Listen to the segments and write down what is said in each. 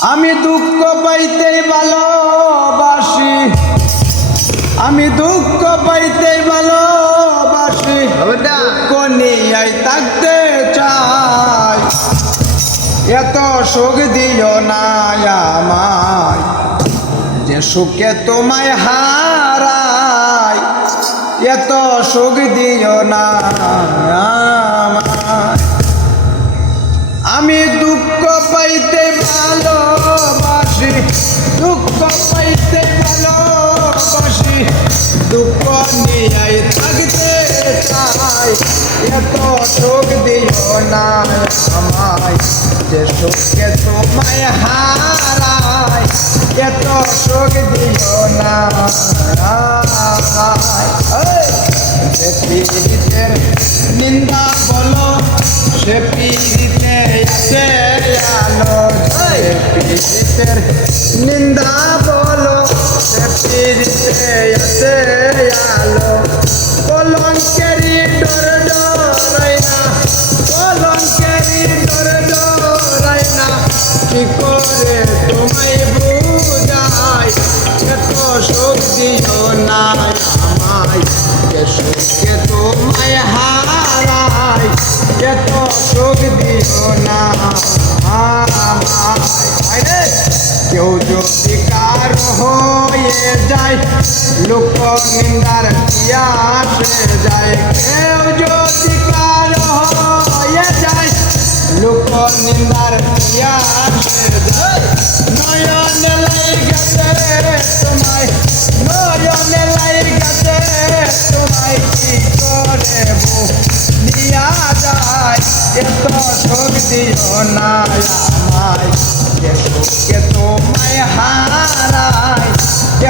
আমি দুঃখ পাইতেই ভালোবাসি, আমি দুঃখ পাইতেই ভালোবাসি, দুঃখ নিয়ে থাকতে চাই। এত সুখ দিও না আমায়, যে সুখে তোমায় হারাই। এত সুখ দিও না আমায়। আমি দুঃখ পাইতে ভালোবাসি, দুঃখ পাইতে ভালোবাসি, দুঃখ নিয়ে থাকতে চাই। এত সুখ দিও না আমায়, যে সুখে তোমায় হারাই। এত সুখ দিও না আমায়। যে পীড়িতের নিন্দা বলো, সে পীড়িতে আছে আলো। যে পীড়িতের নিন্দা বলো, সে পীড়িতে আছে আলো। কলঙ্কেরই ডর ডরাই না, কলঙ্কেরই ডর ডরাই না, কি করে তোমায় বুঝাই। এত সুখ দিও না আমায়, যে সুখে তোমায় হারাই। এত সুখ দিও না আমায়। কেউ যদি কার হয়ে যায়, লোক নিন্দার পিয়াসে যায়। কেউ যদি কার হয়ে যায়, লোক নিন্দার পিয়াসে যায়। নয়নে লাইগাছে তোমায়, নয়নে লাইগাছে তোমায়, কি করে নিয়া যায়। এত সুখ দিও না আমায়, যে সুখে তোমায় হারাই।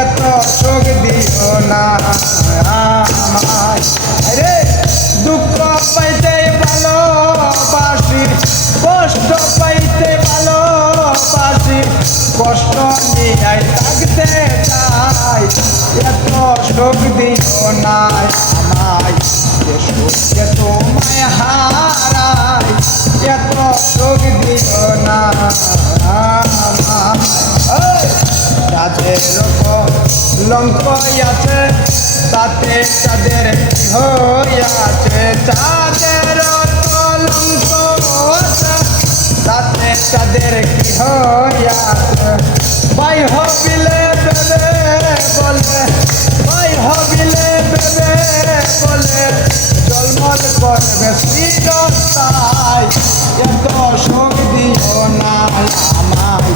এত সুখ দিও না আমায়। আরে দুঃখ পাইতে ভালোবাসি, কষ্ট পাইতে ভালোবাসি, কষ্ট নিয়ে থাকতে চাই। এত সুখ দিও না আমায়, যে সুখে তোমায় হারাই। এত সুখ দিও না আমায়। যাদের কলঙ্ক আছে, তাতে তাদের কি হইয়াছে। যাদের কলঙ্ক আছে, তাতে তাদের কি হইয়াছে। ভাই হবিলে বেবে বলে, ভাই হবিলে বেবে বলে, জলমল করবে চিরস্থায়ী। এত সুখ দিও না আমায়,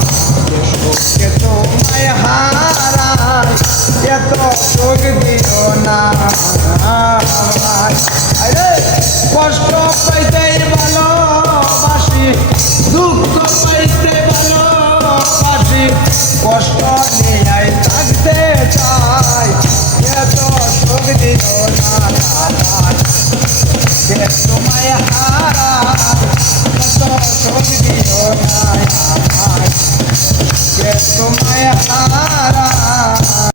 যে সুখে তোমায় হারাই। এত সুখ দিও না আমায়। আরে কষ্ট পাইতে ভালোবাসি, দুঃখ পাইতে ভালোবাসি, কষ্ট নিয়ে থাকতে চাই। এত সুখ দিও না আমায়, যে তোমায় হারাই। এত সুখ দিও না আমায়, যে তোমায় হারাই।